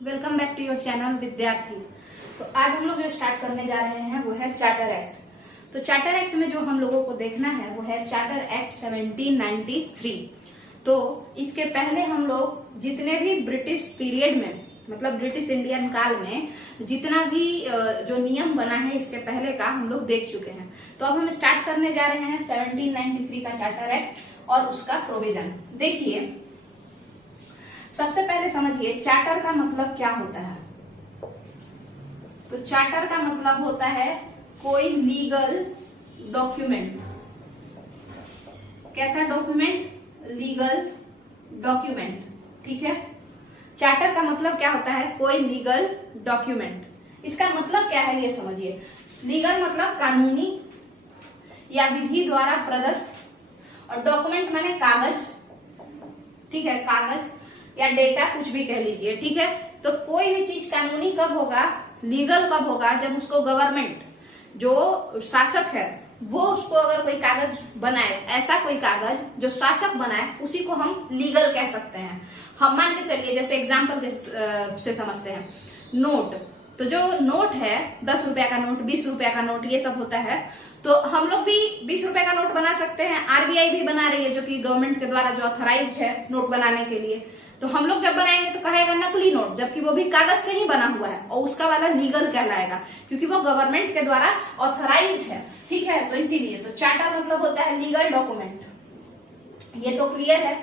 Welcome back to your channel Vidyarthi. तो आज हम लोग जो स्टार्ट करने जा रहे हैं वो है चार्टर एक्ट। तो चार्टर एक्ट में जो हम लोगों को देखना है वो है चार्टर एक्ट 1793। तो इसके पहले हम लोग जितने भी ब्रिटिश पीरियड में मतलब ब्रिटिश इंडियन काल में जितना भी जो नियम बना है इसके पहले का हम लोग देख चुके हैं। तो अब हम स्टार्ट करने जा रहे हैं 1793 का चार्टर एक्ट और उसका प्रोविजन। देखिए, सबसे पहले समझिए चार्टर का मतलब क्या होता है। तो चार्टर का मतलब होता है कोई लीगल डॉक्यूमेंट। कैसा डॉक्यूमेंट? Legal document. ठीक है, चार्टर का मतलब क्या होता है? कोई लीगल डॉक्यूमेंट। इसका मतलब क्या है ये समझिए। लीगल मतलब कानूनी या विधि द्वारा प्रदत्त, और डॉक्यूमेंट माने कागज। ठीक है, कागज या डेटा कुछ भी कह लीजिए। ठीक है, तो कोई भी चीज कानूनी कब होगा, लीगल कब होगा? जब उसको गवर्नमेंट, जो शासक है, वो उसको अगर कोई कागज बनाए, ऐसा कोई कागज जो शासक बनाए, उसी को हम लीगल कह सकते हैं। हम मान के चलिए, जैसे एग्जाम्पल से समझते हैं, नोट। तो जो नोट है, 10 रुपया का नोट, 20 रुपया का नोट, ये सब होता है। तो हम लोग भी 20 रुपए का नोट बना सकते हैं। आरबीआई भी बना रही है, जो कि गवर्नमेंट के द्वारा जो ऑथराइज्ड है नोट बनाने के लिए। तो हम लोग जब बनाएंगे तो कहेगा नकली नोट, जबकि वो भी कागज से ही बना हुआ है, और उसका वाला लीगल कहलाएगा क्योंकि वो गवर्नमेंट के द्वारा ऑथराइज्ड है। ठीक है, तो इसीलिए तो चार्टर मतलब होता है लीगल डॉक्यूमेंट। ये तो क्लियर है।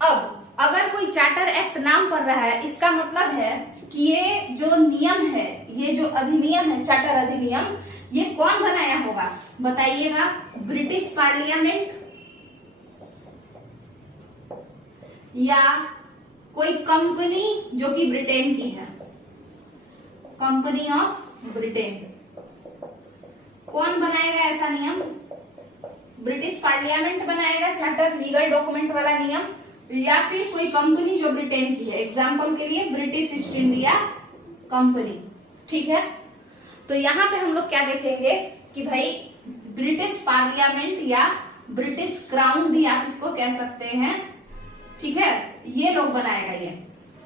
अब अगर कोई चार्टर एक्ट नाम पढ़ रहा है, इसका मतलब है कि ये जो नियम है, ये जो अधिनियम है, चार्टर अधिनियम, ये कौन बनाया होगा बताइएगा? ब्रिटिश पार्लियामेंट या कोई कंपनी जो कि ब्रिटेन की है, कंपनी ऑफ ब्रिटेन। कौन बनाएगा ऐसा नियम? ब्रिटिश पार्लियामेंट बनाएगा चार्टर लीगल डॉक्यूमेंट वाला नियम, या फिर कोई कंपनी जो ब्रिटेन की है। एग्जाम्पल के लिए ब्रिटिश ईस्ट इंडिया कंपनी। ठीक है, तो यहाँ पे हम लोग क्या देखेंगे कि भाई ब्रिटिश पार्लियामेंट या ब्रिटिश क्राउन भी आप इसको कह सकते हैं। ठीक है, ये लोग बनाएगा ये।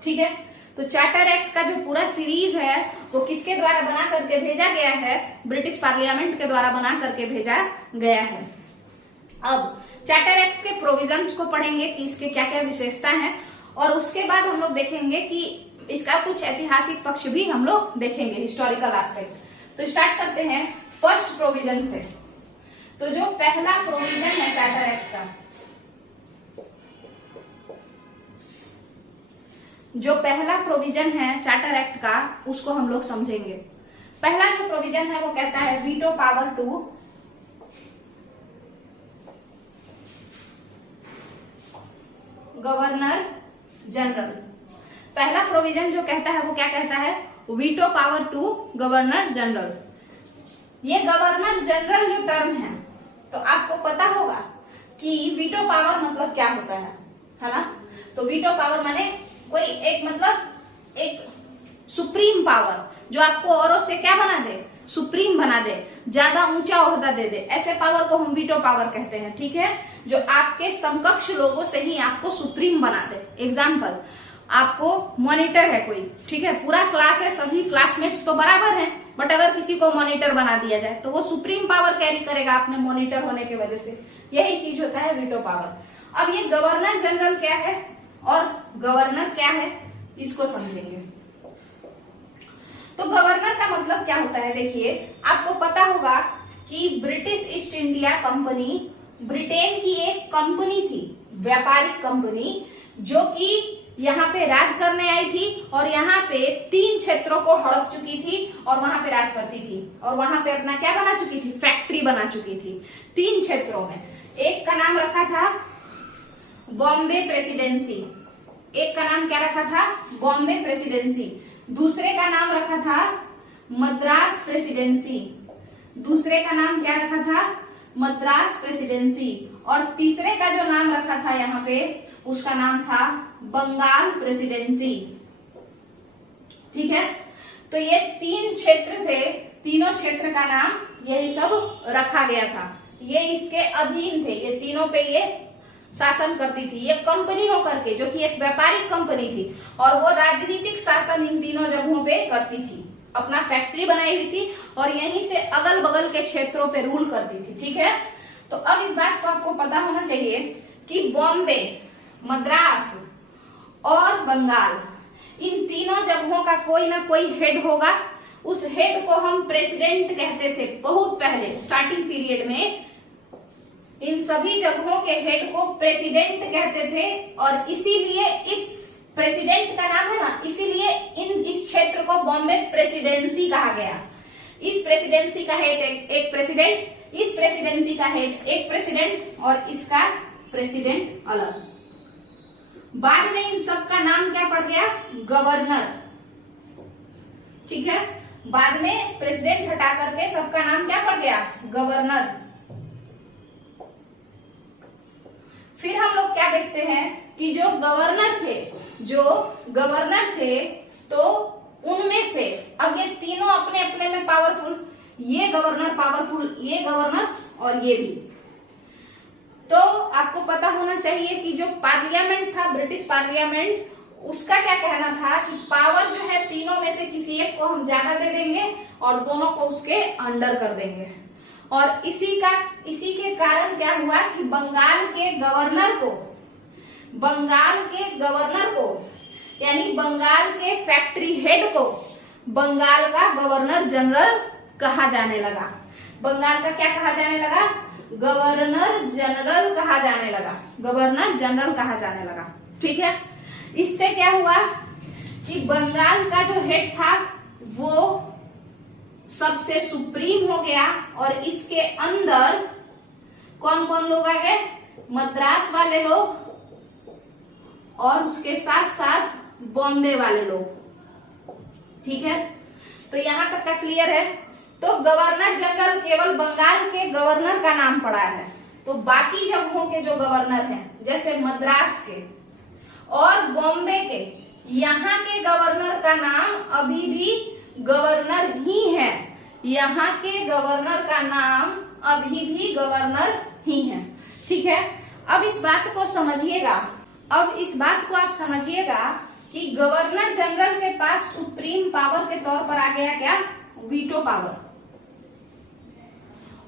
ठीक है, तो चार्टर एक्ट का जो पूरा सीरीज है वो किसके द्वारा बना करके भेजा गया है? ब्रिटिश पार्लियामेंट के द्वारा बना करके भेजा गया है। अब चार्टर एक्ट के प्रोविजंस को पढ़ेंगे कि इसके क्या क्या विशेषता है, और उसके बाद हम लोग देखेंगे कि इसका कुछ ऐतिहासिक पक्ष भी हम लोग देखेंगे, हिस्टोरिकल एस्पेक्ट। तो स्टार्ट करते हैं फर्स्ट प्रोविजन से। तो जो पहला प्रोविजन है चार्टर एक्ट का, जो पहला प्रोविजन है चार्टर एक्ट का, उसको हम लोग समझेंगे। पहला जो प्रोविजन है वो कहता है veto power to governor general. पहला प्रोविजन जो कहता है वो क्या कहता है? Veto power to governor general. ये गवर्नर जनरल जो टर्म है, तो आपको पता होगा कि वीटो पावर मतलब क्या होता है ना? तो वीटो पावर माने कोई एक मतलब एक सुप्रीम पावर जो आपको औरों से क्या बना दे? सुप्रीम बना दे, ज्यादा ऊंचा ओहदा दे दे। ऐसे पावर को हम वीटो पावर कहते हैं। ठीक है, जो आपके समकक्ष लोगों से ही आपको सुप्रीम बना दे। एग्जाम्पल, आपको मॉनिटर है कोई, ठीक है, पूरा क्लास है, सभी क्लासमेट्स तो बराबर हैं, बट अगर किसी को मॉनिटर बना दिया जाए तो वो सुप्रीम पावर कैरी करेगा अपने मॉनिटर होने की वजह से। यही चीज होता है वीटो पावर। अब ये गवर्नर जनरल क्या है और गवर्नर क्या है, इसको समझेंगे। तो गवर्नर का मतलब क्या होता है? देखिए, आपको पता होगा कि British east India company Britain की एक कंपनी थी, व्यापारिक कंपनी, जो कि यहाँ पे राज करने आई थी, और यहाँ पे 3 क्षेत्रों को हड़प चुकी थी और वहां पे राज करती थी, और वहां पे अपना क्या बना चुकी थी? फैक्ट्री बना चुकी थी 3 क्षेत्रों में। एक का नाम रखा था बॉम्बे प्रेसिडेंसी। एक का नाम क्या रखा था? बॉम्बे प्रेसिडेंसी। दूसरे का नाम रखा था मद्रास प्रेसिडेंसी। दूसरे का नाम क्या रखा था? मद्रास प्रेसिडेंसी। और तीसरे का जो नाम रखा था यहाँ पे, उसका नाम था बंगाल प्रेसिडेंसी। ठीक है, तो ये 3 क्षेत्र थे, तीनों क्षेत्र का नाम यही सब रखा गया था। ये इसके अधीन थे, ये तीनों पे ये शासन करती थी, ये कंपनी होकर के, जो कि एक व्यापारिक कंपनी थी, और वो राजनीतिक शासन इन तीनों जगहों पे करती थी। अपना फैक्ट्री बनाई हुई थी और यहीं से अगल बगल के क्षेत्रों पे रूल करती थी। ठीक है, तो अब इस बात को आपको पता होना चाहिए कि बॉम्बे, मद्रास और बंगाल, इन तीनों जगहों का कोई ना कोई हेड होगा। उस हेड को हम प्रेसिडेंट कहते थे बहुत पहले, स्टार्टिंग पीरियड में इन सभी जगहों के हेड को प्रेसिडेंट कहते थे, और इसीलिए इस प्रेसिडेंट का नाम है ना, इसीलिए इस क्षेत्र को बॉम्बे प्रेसिडेंसी कहा गया। इस प्रेसिडेंसी का हेड एक प्रेसिडेंट, इस प्रेसिडेंसी का हेड एक प्रेसिडेंट, और इसका प्रेसिडेंट अलग। बाद में इन सब का नाम क्या पड़ गया? गवर्नर। ठीक है, बाद में प्रेसिडेंट हटा करके सबका नाम क्या पड़ गया? गवर्नर। फिर हम लोग क्या देखते हैं कि जो गवर्नर थे तो उनमें से अब ये तीनों अपने अपने में पावरफुल, ये गवर्नर पावरफुल, ये गवर्नर और ये भी। तो आपको पता होना चाहिए कि जो पार्लियामेंट था, ब्रिटिश पार्लियामेंट, उसका क्या कहना था कि पावर जो है तीनों में से किसी एक को हम ज्यादा दे देंगे और दोनों को उसके अंडर कर देंगे। और इसी के कारण क्या हुआ कि बंगाल के गवर्नर को यानी बंगाल के फैक्ट्री हेड को बंगाल का गवर्नर जनरल कहा जाने लगा। बंगाल का क्या कहा जाने लगा? गवर्नर जनरल कहा जाने लगा। गवर्नर जनरल कहा जाने लगा। ठीक है, इससे क्या हुआ कि बंगाल का जो हेड था वो सबसे सुप्रीम हो गया, और इसके अंदर कौन कौन लोग आ गए? मद्रास वाले लोग और उसके साथ साथ बॉम्बे वाले लोग। ठीक है, तो यहां तक का क्लियर है। तो गवर्नर जनरल केवल बंगाल के गवर्नर का नाम पड़ा है, तो बाकी जगहों के जो गवर्नर हैं, जैसे मद्रास के और बॉम्बे के, यहाँ के गवर्नर का नाम अभी भी गवर्नर ही है। यहाँ के गवर्नर का नाम अभी भी गवर्नर ही है। ठीक है, अब इस बात को समझिएगा, आप समझिएगा कि गवर्नर जनरल के पास सुप्रीम पावर के तौर पर आ गया क्या? Veto power.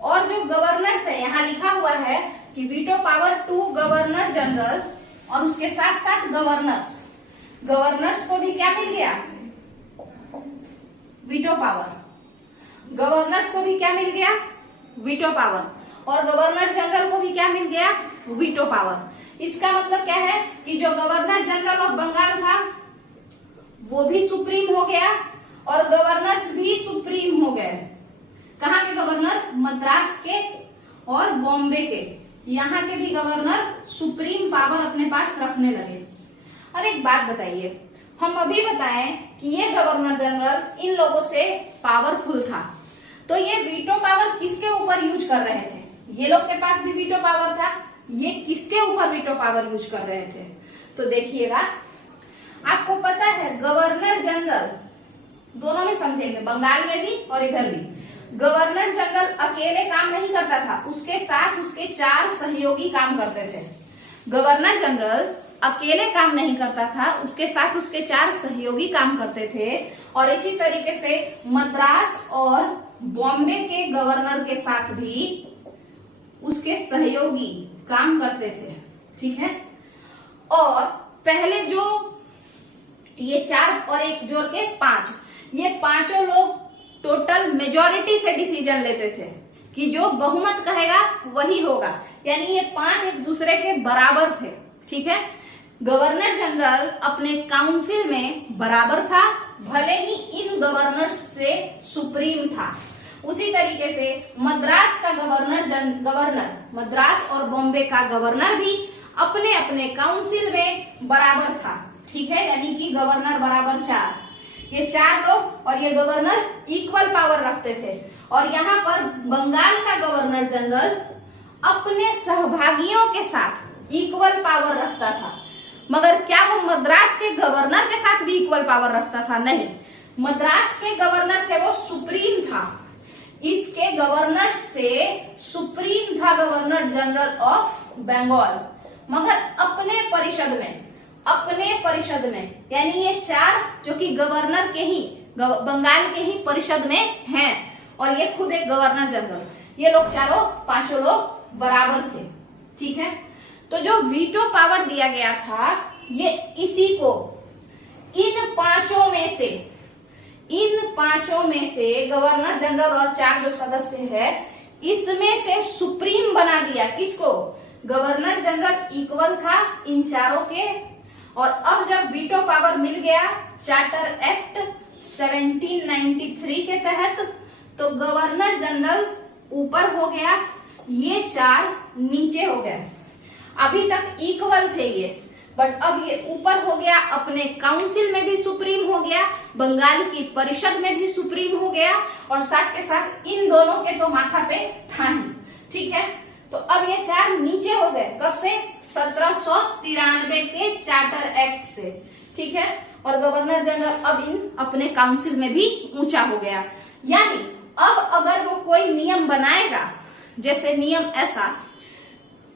और जो गवर्नर्स है, यहाँ लिखा हुआ है कि veto power to governor general, और उसके साथ साथ गवर्नर्स को भी क्या मिल गया? Veto power. गवर्नर्स को भी क्या मिल गया? Veto power. और गवर्नर जनरल को भी क्या मिल गया? Veto power. इसका मतलब क्या है कि जो गवर्नर जनरल ऑफ बंगाल था वो भी सुप्रीम हो गया और गवर्नर्स भी सुप्रीम हो गए। कहाँ के गवर्नर? मद्रास के और बॉम्बे के। यहाँ के भी गवर्नर सुप्रीम पावर अपने पास रखने लगे। अब एक बात बताइए, हम अभी बताएं कि ये गवर्नर जनरल इन लोगों से पावरफुल था, तो ये वीटो पावर किसके ऊपर यूज कर रहे थे? ये लोग के पास भी वीटो पावर था, ये किसके ऊपर वीटो पावर यूज कर रहे थे? तो देखिएगा, आपको पता है गवर्नर जनरल, दोनों में समझेंगे, बंगाल में भी और इधर भी, गवर्नर जनरल अकेले काम नहीं करता था, उसके साथ उसके 4 सहयोगी काम करते थे। गवर्नर जनरल अकेले काम नहीं करता था, उसके साथ उसके 4 सहयोगी काम करते थे। और इसी तरीके से मद्रास और बॉम्बे के गवर्नर के साथ भी उसके सहयोगी काम करते थे। ठीक है, और पहले जो ये 4 और 1 जोड़ के 5, ये पांचों लोग टोटल मेजॉरिटी से डिसीजन लेते थे कि जो बहुमत कहेगा वही होगा, यानी ये 5 एक दूसरे के बराबर थे। ठीक है, गवर्नर जनरल अपने काउंसिल में बराबर था, भले ही इन गवर्नर्स से सुप्रीम था। उसी तरीके से मद्रास का गवर्नर मद्रास और बॉम्बे का गवर्नर भी अपने अपने काउंसिल में बराबर था। ठीक है, यानी कि गवर्नर बराबर 4, ये 4 लोग और ये गवर्नर इक्वल पावर रखते थे। और यहाँ पर बंगाल का गवर्नर जनरल अपने सहभागियों के साथ इक्वल पावर रखता था, मगर क्या वो मद्रास के गवर्नर के साथ भी इक्वल पावर रखता था? नहीं, मद्रास के गवर्नर से वो सुप्रीम था, इसके गवर्नर से सुप्रीम था गवर्नर जनरल ऑफ बंगाल। मगर अपने परिषद में, यानी ये 4 जो कि गवर्नर के ही, बंगाल के ही परिषद में हैं, और ये खुद एक गवर्नर जनरल, ये लोग पांचों लोग बराबर थे। ठीक है, तो जो वीटो पावर दिया गया था, ये इसी को इन पांचों में से गवर्नर जनरल और 4 जो सदस्य है, इसमें से सुप्रीम बना दिया। किसको? गवर्नर जनरल इक्वल था इन चारों के, और अब जब वीटो पावर मिल गया चार्टर एक्ट 1793 के तहत, तो गवर्नर जनरल ऊपर हो गया, ये 4 नीचे हो गए। अभी तक इक्वल थे ये, बट अब ये ऊपर हो गया, अपने काउंसिल में भी सुप्रीम हो गया, बंगाल की परिषद में भी सुप्रीम हो गया, और साथ के साथ इन दोनों के तो माथा पे था ही। ठीक है, तो अब ये 4 नीचे हो गए। कब से? 1793 के चार्टर एक्ट से। ठीक है, और गवर्नर जनरल अब इन अपने काउंसिल में भी ऊंचा हो गया। यानी अब अगर वो कोई नियम बनाएगा, जैसे नियम ऐसा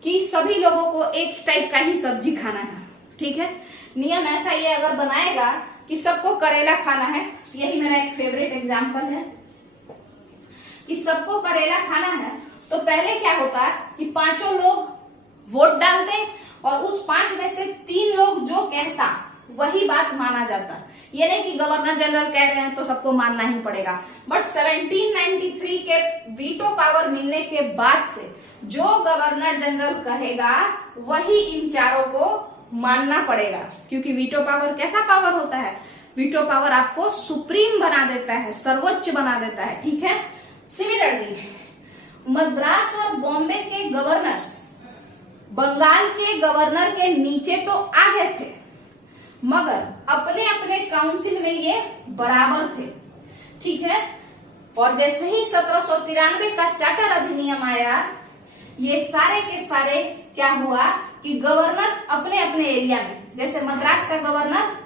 कि सभी लोगों को एक टाइप का ही सब्जी खाना है, ठीक है, नियम ऐसा ये अगर बनाएगा कि सबको करेला खाना है, यही मेरा एक फेवरेट एग्जाम्पल है कि सबको करेला खाना है, तो पहले क्या होता कि 5 लोग वोट डालते, और उस 5 में से 3 लोग जो कहता वही बात माना जाता। ये नहीं कि गवर्नर जनरल कह रहे हैं तो सबको मानना ही पड़ेगा। बट 1793 के वीटो पावर मिलने के बाद से जो गवर्नर जनरल कहेगा वही इन 4 को मानना पड़ेगा, क्योंकि वीटो पावर कैसा पावर होता है? वीटो पावर आपको सुप्रीम बना देता है, सर्वोच्च बना देता है। ठीक है, सिमिलरली मद्रास और बॉम्बे के गवर्नर्स बंगाल के गवर्नर के नीचे तो आ गए थे, मगर अपने अपने काउंसिल में ये बराबर थे। ठीक है, और जैसे ही 1793 का चार्टर अधिनियम आया, ये सारे के सारे क्या हुआ कि गवर्नर अपने अपने एरिया में, जैसे मद्रास का गवर्नर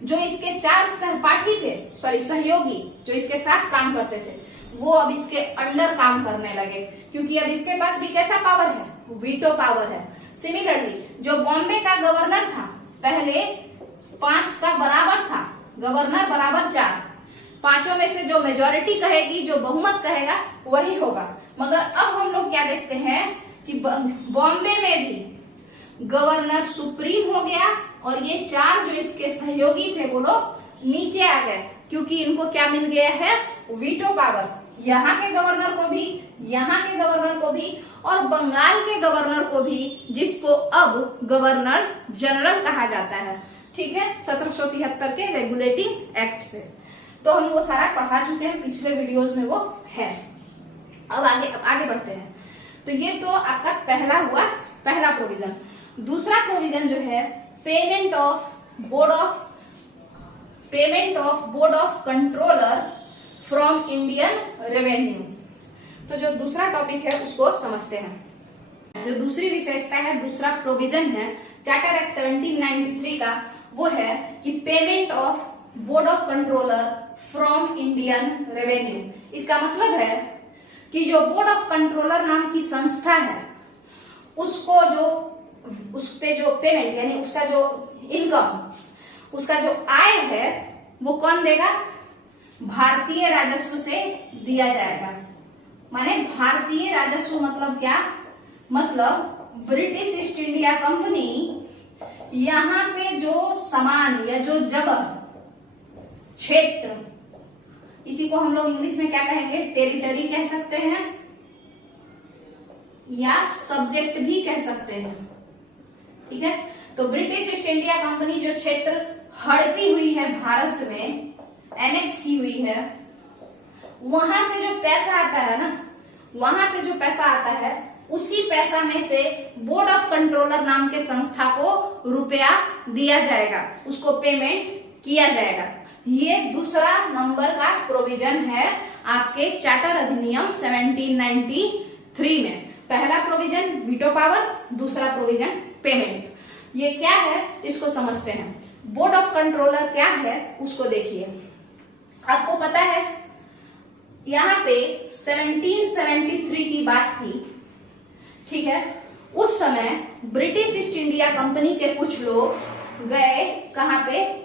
जो इसके 4 सहपाठी थे, सहयोगी जो इसके साथ काम करते थे, वो अब इसके अंडर काम करने लगे, क्योंकि अब इसके पास भी कैसा पावर है? वीटो पावर है। सिमिलरली जो बॉम्बे का गवर्नर था, पहले 5 का बराबर था, गवर्नर बराबर 4, 5 में से जो मेजोरिटी कहेगी, जो बहुमत कहेगा वही होगा। मगर अब हम लोग क्या देखते हैं कि बॉम्बे में भी गवर्नर सुप्रीम हो गया, और ये 4 जो इसके सहयोगी थे वो लोग नीचे आ गए, क्योंकि इनको क्या मिल गया है? Veto power. यहाँ के गवर्नर को भी, यहाँ के गवर्नर को भी, और बंगाल के गवर्नर को भी, जिसको अब गवर्नर जनरल कहा जाता है। ठीक है, 1773 के रेगुलेटिंग एक्ट से। तो हम वो सारा पढ़ा चुके हैं, पिछले वीडियोस में वो है। अब आगे बढ़ते हैं। तो ये तो आपका पहला प्रोविजन। दूसरा प्रोविजन जो है payment of board of controller from Indian revenue. तो जो दूसरा टॉपिक है उसको समझते हैं। जो दूसरी विशेषता है, दूसरा प्रोविजन है चार्टर एक्ट 1793 का, वो है कि payment of board of controller from Indian revenue. इसका मतलब है कि जो बोर्ड ऑफ कंट्रोलर नाम की संस्था है, उसको उस पे जो पेमेंट, यानी उसका जो इनकम, उसका जो आय है, वो कौन देगा? भारतीय राजस्व से दिया जाएगा। माने भारतीय राजस्व मतलब क्या? मतलब ब्रिटिश ईस्ट इंडिया कंपनी यहाँ पे जो सामान या जो जगह, क्षेत्र, इसी को हम लोग इंग्लिश में क्या कहेंगे? टेरिटरी कह सकते हैं या सब्जेक्ट भी कह सकते हैं। ठीक है, तो ब्रिटिश ईस्ट इंडिया कंपनी जो क्षेत्र हड़पी हुई है भारत में, एनेक्स की हुई है, वहां से जो पैसा आता है ना, वहां से जो पैसा आता है, उसी पैसा में से बोर्ड ऑफ कंट्रोलर नाम के संस्था को रुपया दिया जाएगा, उसको पेमेंट किया जाएगा। ये दूसरा नंबर का प्रोविजन है आपके चार्टर अधिनियम 1793 में। पहला प्रोविजन वीटो पावर, दूसरा प्रोविजन पेमेंट। ये क्या है इसको समझते हैं। बोर्ड ऑफ कंट्रोलर क्या है उसको देखिए। आपको पता है यहाँ पे 1773 की बात थी, ठीक है, उस समय ब्रिटिश ईस्ट इंडिया कंपनी के कुछ लोग गए कहां पे,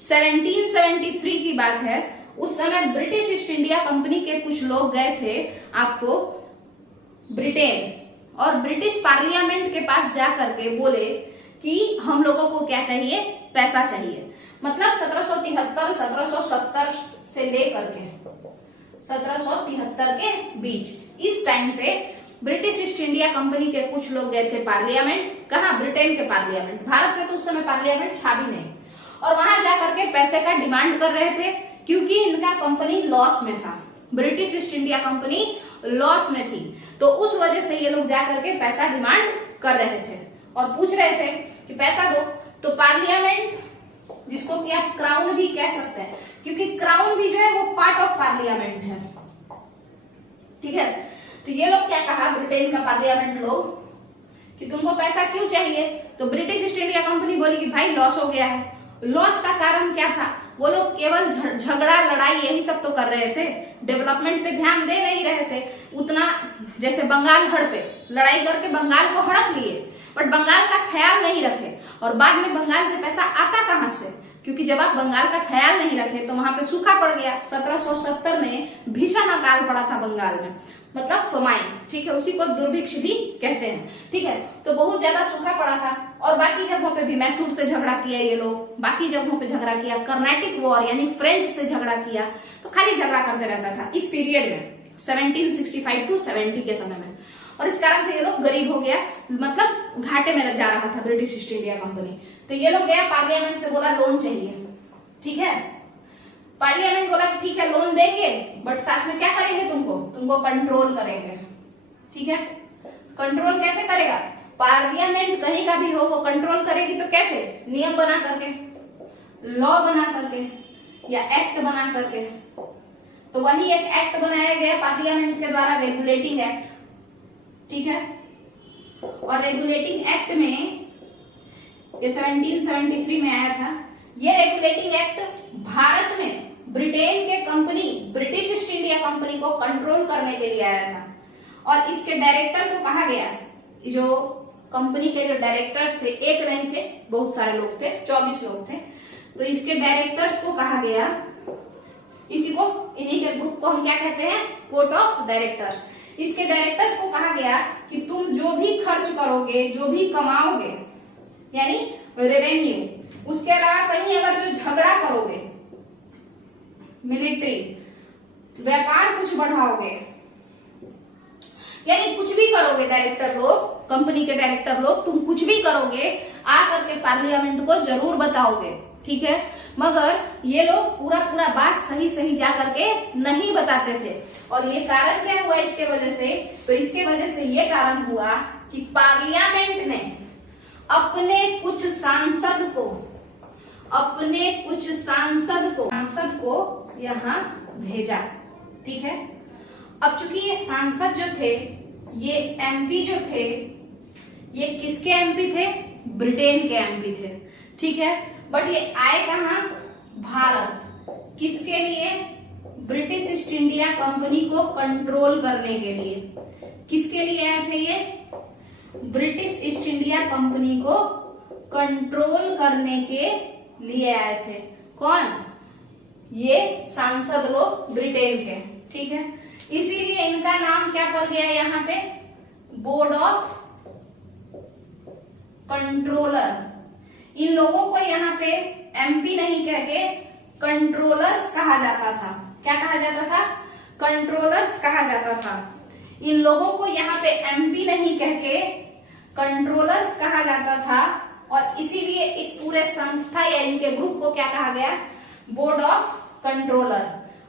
1773 की बात है। उस समय ब्रिटिश ईस्ट इंडिया कंपनी के कुछ लोग गए थे आपको ब्रिटेन, और ब्रिटिश पार्लियामेंट के पास जाकर के बोले कि हम लोगों को क्या चाहिए, पैसा चाहिए। मतलब 1773 1770 से लेकर के 1773 के बीच, इस टाइम पे ब्रिटिश ईस्ट इंडिया कंपनी के कुछ लोग गए थे पार्लियामेंट, कहा, ब्रिटेन के पार्लियामेंट। भारत में तो उस समय पार्लियामेंट था भी नहीं, और वहां जाकर के पैसे का डिमांड कर रहे थे, क्योंकि इनका कंपनी लॉस में था, British east India company loss में थी। तो उस वजह से ये लोग जाकर के पैसा डिमांड कर रहे थे और पूछ रहे थे कि पैसा दो। तो पार्लियामेंट, जिसको कि आप क्राउन भी कह सकते हैं, क्योंकि क्राउन भी जो है वो पार्ट ऑफ पार्लियामेंट है, ठीक है। तो ये लोग क्या कहा, ब्रिटेन का पार्लियामेंट लोग, कि तुमको पैसा क्यों चाहिए। तो ब्रिटिश ईस्ट इंडिया कंपनी बोली कि भाई लॉस हो गया है। लॉस का कारण क्या था, वो लोग केवल झगड़ा लड़ाई यही सब तो कर रहे थे, डेवलपमेंट पे ध्यान दे नहीं रहे थे उतना। जैसे बंगाल हड़पे, लड़ाई करके बंगाल को हड़प लिए, बट बंगाल का ख्याल नहीं रखे, और बाद में बंगाल से पैसा आता कहां से, क्योंकि जब आप बंगाल का ख्याल नहीं रखे तो वहां पे सूखा पड़ गया। 1770 में भीषण अकाल पड़ा था बंगाल में, मतलब फमाइन, ठीक है, उसी को दुर्भिक्ष भी कहते हैं, ठीक है। तो बहुत ज्यादा सूखा पड़ा था, और बाकी जगहों पे भी मैसूर से झगड़ा किया ये लोग, बाकी जगहों पे झगड़ा किया, कर्नाटिक वॉर यानी फ्रेंच से झगड़ा किया, तो खाली झगड़ा करते रहता था इस पीरियड में, 1765 टू 70 के समय में। और इस कारण से ये लोग गरीब हो गया, मतलब घाटे में जा रहा था ब्रिटिश ईस्ट इंडिया कंपनी। तो ये लोग गया पार्लियामेंट से, बोला लोन चाहिए, ठीक है। पार्लियामेंट बोला कि ठीक है लोन देंगे, बट साथ में क्या करेंगे, तुमको कंट्रोल करेंगे, ठीक है। कंट्रोल कैसे करेगा, पार्लियामेंट कहीं का भी हो वो कंट्रोल करेगी, तो कैसे, नियम बना करके, लॉ बना करके, या एक्ट बना करके। तो वही एक एक्ट बनाया गया पार्लियामेंट के द्वारा, रेगुलेटिंग एक्ट, ठीक है। और रेगुलेटिंग एक्ट में ये 1773 में आया था। ये रेगुलेटिंग एक्ट भारत में ब्रिटेन के company, British east India company को कंट्रोल करने के लिए आया था, और इसके डायरेक्टर को कहा गया, जो कंपनी के जो डायरेक्टर्स थे, एक नहीं थे, बहुत सारे लोग थे, 24 लोग थे, तो इसके डायरेक्टर्स को कहा गया, इसी को, इन्हीं के ग्रुप को हम क्या कहते हैं, कोर्ट ऑफ डायरेक्टर्स। इसके डायरेक्टर्स को कहा गया कि तुम जो भी खर्च करोगे, जो भी कमाओगे, यानी रेवेन्यू, उसके अलावा कहीं अगर जो झगड़ा करोगे, मिलिट्री, व्यापार कुछ बढ़ाओगे, यानी कुछ भी करोगे, डायरेक्टर लोग, कंपनी के डायरेक्टर लोग, तुम कुछ भी करोगे, आकर के पार्लियामेंट को जरूर बताओगे, ठीक है। मगर ये लोग पूरा बात सही सही जा करके नहीं बताते थे, और ये कारण क्या हुआ इसके वजह से, तो इसके वजह से ये कारण हुआ कि पार्लियामेंट ने अपने कुछ सांसद को यहाँ भेजा, ठीक है। अब चूंकि ये सांसद जो थे, ये एमपी जो थे, ये किसके एमपी थे, ब्रिटेन के एमपी थे, ठीक है। बट ये आए कहाँ, भारत, किसके लिए, ब्रिटिश ईस्ट इंडिया कंपनी को कंट्रोल करने के लिए। किसके लिए आए थे ये, ब्रिटिश ईस्ट इंडिया कंपनी को कंट्रोल करने के लिए आए थे। कौन, ये सांसद लोग ब्रिटेन के, ठीक है। इसीलिए इनका नाम क्या पड़ गया यहाँ पे, बोर्ड ऑफ कंट्रोलर। इन लोगों को यहाँ पे एमपी नहीं कह के कंट्रोलर्स कहा जाता था। क्या कहा जाता था, कंट्रोलर्स कहा जाता था। इन लोगों को यहाँ पे एमपी नहीं कह के कंट्रोलर्स कहा जाता था, और इसीलिए इस पूरे संस्था या इनके ग्रुप को क्या कहा गया, बोर्ड ऑफ कंट्रोलर,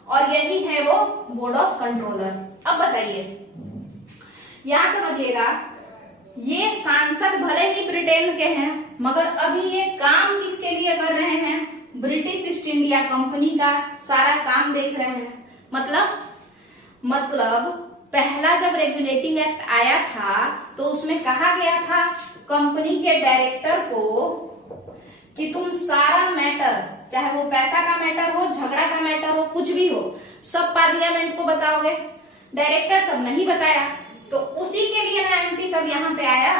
और यही है वो बोर्ड ऑफ कंट्रोलर। अब बताइए, यहां समझिएगा, ये सांसद भले ही ब्रिटेन के हैं, मगर अभी ये काम किसके लिए कर रहे हैं, ब्रिटिश ईस्ट इंडिया कंपनी का सारा काम देख रहे हैं। मतलब पहला जब रेगुलेटिंग एक्ट आया था तो उसमें कहा गया था कंपनी के डायरेक्टर को कि तुम सारा मैटर, चाहे वो पैसा का मैटर हो, झगड़ा का मैटर हो, कुछ भी हो, सब पार्लियामेंट को बताओगे। डायरेक्टर सब नहीं बताया, तो उसी के लिए ना एमपी सब यहाँ पे आया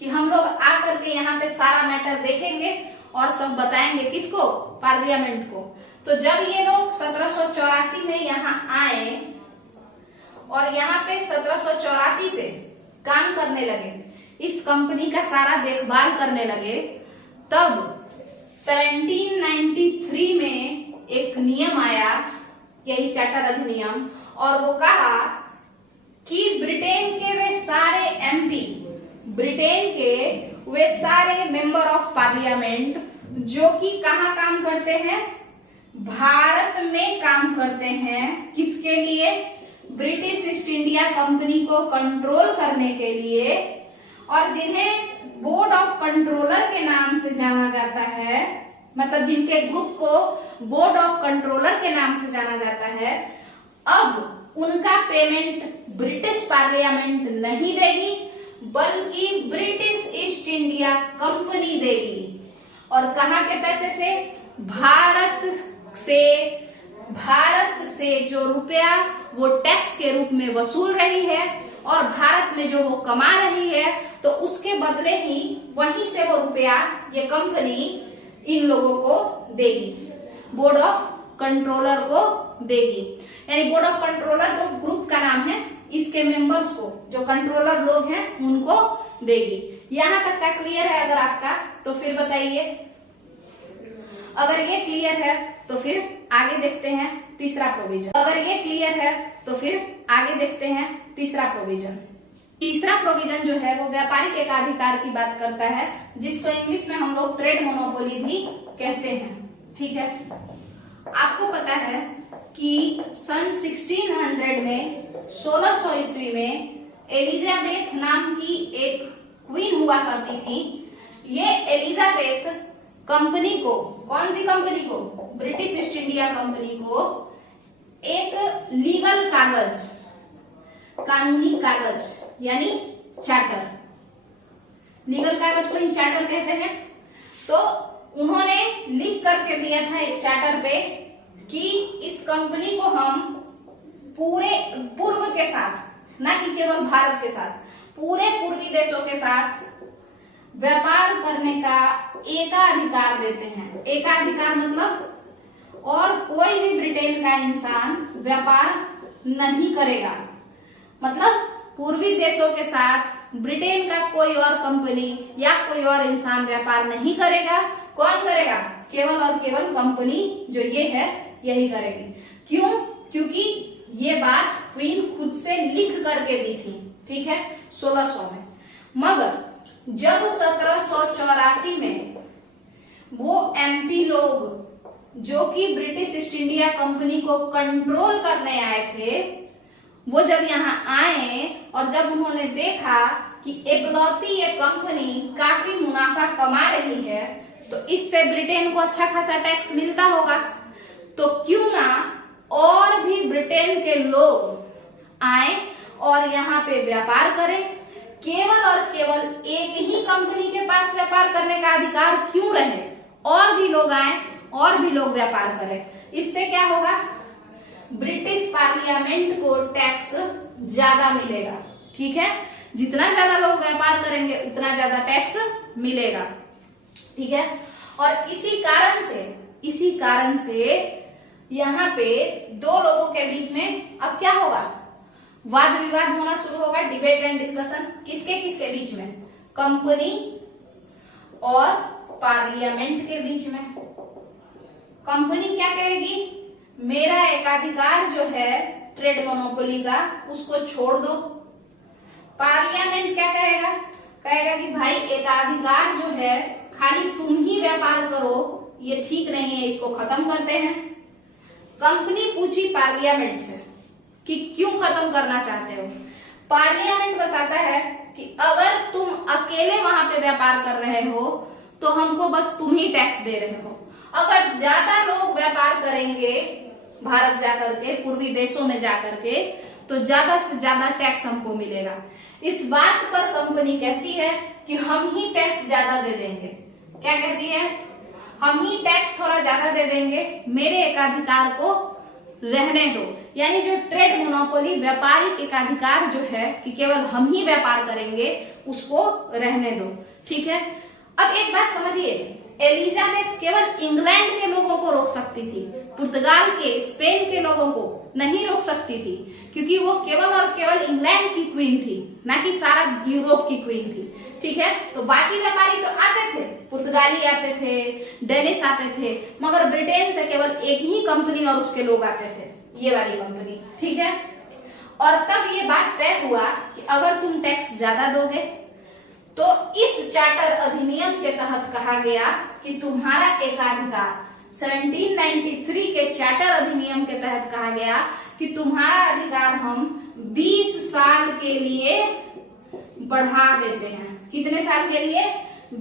कि हम लोग आकर के यहाँ पे सारा मैटर देखेंगे और सब बताएंगे, किसको, पार्लियामेंट को। तो जब ये लोग 1784 में यहाँ आए और यहाँ पे 1784 से काम करने लगे, इस कंपनी का सारा देखभाल करने लगे, तब 1793 में एक नियम आया, यही चार्टर अधिनियम, और वो कहा कि ब्रिटेन के वे सारे एमपी, ब्रिटेन के वे सारे मेंबर ऑफ पार्लियामेंट जो कि कहाँ काम करते हैं, भारत में काम करते हैं, किसके लिए, ब्रिटिश ईस्ट इंडिया कंपनी को कंट्रोल करने के लिए, और जिन्हें बोर्ड ऑफ कंट्रोलर के नाम से जाना जाता है, मतलब जिनके ग्रुप को बोर्ड ऑफ कंट्रोलर के नाम से जाना जाता है, अब उनका पेमेंट ब्रिटिश पार्लियामेंट नहीं देगी बल्कि ब्रिटिश ईस्ट इंडिया कंपनी देगी। और कहाँ के पैसे से, भारत से जो रुपया वो टैक्स के रूप में वसूल रही है और भारत में जो वो कमा रही है, तो उसके बदले ही वहीं से वो रुपया ये कंपनी इन लोगों को देगी, बोर्ड ऑफ कंट्रोलर को देगी। यानी बोर्ड ऑफ कंट्रोलर तो ग्रुप का नाम है, इसके मेंबर्स को, जो कंट्रोलर लोग हैं, उनको देगी। यहां तक का क्लियर है अगर आपका, तो फिर बताइए। अगर ये क्लियर है तो फिर आगे देखते हैं तीसरा प्रोविजन। अगर ये क्लियर है तो फिर आगे देखते हैं तीसरा प्रोविजन। तीसरा प्रोविजन जो है वो व्यापारिक एकाधिकार की बात करता है, जिसको इंग्लिश में हम लोग ट्रेड मोनोपोली भी कहते हैं। ठीक है, आपको पता है कि सन 1600 में 1600 ईस्वी में एलिजाबेथ नाम की एक क्वीन हुआ करती थी। ये एलिजाबेथ कंपनी को, कौन सी कंपनी को, ब्रिटिश ईस्ट इंडिया कंपनी को एक लीगल कागज, कानूनी कागज यानी चार्टर, लीगल कागज को ही चार्टर कहते हैं, तो उन्होंने लिख करके दिया था एक चार्टर पे कि इस कंपनी को हम पूरे पूर्व के साथ, न कि केवल भारत के साथ, पूरे पूर्वी देशों के साथ व्यापार करने का एकाधिकार देते हैं। एकाधिकार मतलब और कोई भी ब्रिटेन का इंसान व्यापार नहीं करेगा, मतलब पूर्वी देशों के साथ ब्रिटेन का कोई और कंपनी या कोई और इंसान व्यापार नहीं करेगा। कौन करेगा, केवल और केवल कंपनी जो ये है यही करेगी। क्यों, क्योंकि ये बात क्वीन खुद से लिख करके दी थी। ठीक है, 1600 में। मगर जब 1784 में वो एमपी लोग जो कि ब्रिटिश ईस्ट इंडिया कंपनी को कंट्रोल करने आए थे, वो जब यहाँ आए और जब उन्होंने देखा कि एकलौती ये कंपनी काफी मुनाफा कमा रही है, तो इससे ब्रिटेन को अच्छा खासा टैक्स मिलता होगा, तो क्यों ना और भी ब्रिटेन के लोग आए और यहाँ पे व्यापार करें। केवल और केवल एक ही कंपनी के पास व्यापार करने का अधिकार क्यों रहे, और भी लोग आए और भी लोग व्यापार करें। इससे क्या होगा, ब्रिटिश पार्लियामेंट को टैक्स ज्यादा मिलेगा। ठीक है, जितना ज्यादा लोग व्यापार करेंगे उतना ज्यादा टैक्स मिलेगा। ठीक है, और इसी कारण से यहाँ पे दो लोगों के बीच में अब क्या होगा, वाद विवाद होना शुरू होगा, डिबेट एंड डिस्कशन। किसके किसके बीच में, कंपनी और पार्लियामेंट के बीच में। कंपनी क्या कहेगी, मेरा एकाधिकार जो है ट्रेड मोनोपोली का, उसको छोड़ दो। पार्लियामेंट क्या कहेगा, कहेगा कि भाई एकाधिकार जो है खाली तुम ही व्यापार करो, ये ठीक नहीं है, इसको खत्म करते हैं। कंपनी पूछी पार्लियामेंट से कि क्यों खत्म करना चाहते हो। पार्लियामेंट बताता है कि अगर तुम अकेले वहां पे व्यापार कर रहे हो तो हमको बस तुम ही टैक्स दे रहे हो। अगर ज्यादा लोग व्यापार करेंगे भारत जाकर के, पूर्वी देशों में जाकर के, तो ज्यादा से ज्यादा टैक्स हमको मिलेगा। इस बात पर कंपनी कहती है कि हम ही टैक्स ज्यादा दे देंगे। क्या कहती है, हम ही टैक्स थोड़ा ज्यादा दे देंगे, मेरे एकाधिकार को रहने दो, यानी जो ट्रेड मोनोपोली व्यापारिक एकाधिकार जो है कि केवल हम ही व्यापार करेंगे, उसको रहने दो। ठीक है, अब एक बात समझिए, एलिजाबेथ केवल इंग्लैंड के लोगों को रोक सकती थी, पुर्तगाल के, स्पेन के लोगों को नहीं रोक सकती थी, क्योंकि वो केवल और केवल इंग्लैंड की क्वीन थी, ना कि सारा यूरोप की क्वीन थी। ठीक है, तो बाकी व्यापारी तो आते थे, पुर्तगाली आते थे, डेनिश आते थे, मगर ब्रिटेन से केवल एक ही कंपनी और उसके लोग आते थे, ये वाली कंपनी। ठीक है, और तब ये बात तय हुआ कि अगर तुम टैक्स ज्यादा दोगे तो इस चार्टर अधिनियम के तहत कहा गया कि तुम्हारा एकाधिकार, 1793 के चार्टर अधिनियम के तहत कहा गया कि तुम्हारा अधिकार हम 20 साल के लिए बढ़ा देते हैं। कितने साल के लिए?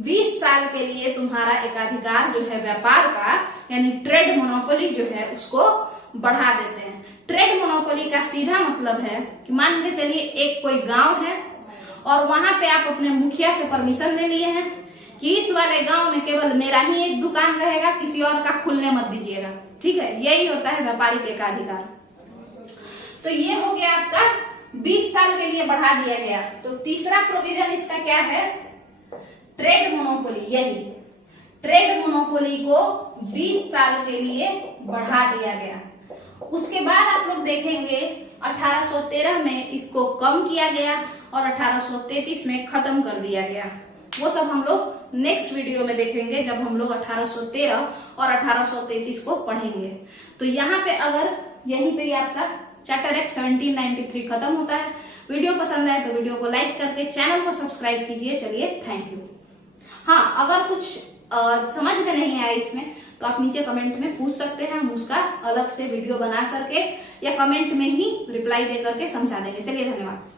20 साल के लिए तुम्हारा एकाधिकार जो है व्यापार का, यानी ट्रेड मोनोपोली जो है, उसको बढ़ा देते हैं। ट्रेड मोनोपोली का सीधा मतलब है कि मान के चलिए एक कोई गांव है और वहां पे आप अपने मुखिया से परमिशन ले लिए हैं कि इस वाले गांव में केवल मेरा ही एक दुकान रहेगा, किसी और का खुलने मत दीजिएगा। ठीक है, यही होता है व्यापारिक एकाधिकार। तो ये हो गया आपका 20 साल के लिए बढ़ा दिया गया। तो तीसरा प्रोविजन इसका क्या है? Trade monopoly. यही ट्रेड मोनोपोली को 20 साल के लिए बढ़ा दिया गया। उसके बाद आप लोग देखेंगे 1813 में इसको कम किया गया और 1833 में खत्म कर दिया गया। वो सब हम लोग नेक्स्ट वीडियो में देखेंगे, जब हम लोग 1813 और 1833 को पढ़ेंगे। तो यहाँ पे अगर यहीं पे आपका चार्टर एक्ट 1793 खत्म होता है। वीडियो पसंद आए तो वीडियो को लाइक करके चैनल को सब्सक्राइब कीजिए। चलिए, थैंक यू। हाँ, अगर कुछ समझ में नहीं आया इसमें तो आप नीचे कमेंट में पूछ सकते हैं, हम उसका अलग से वीडियो बना करके या कमेंट में ही रिप्लाई दे करके समझा देंगे। चलिए, धन्यवाद।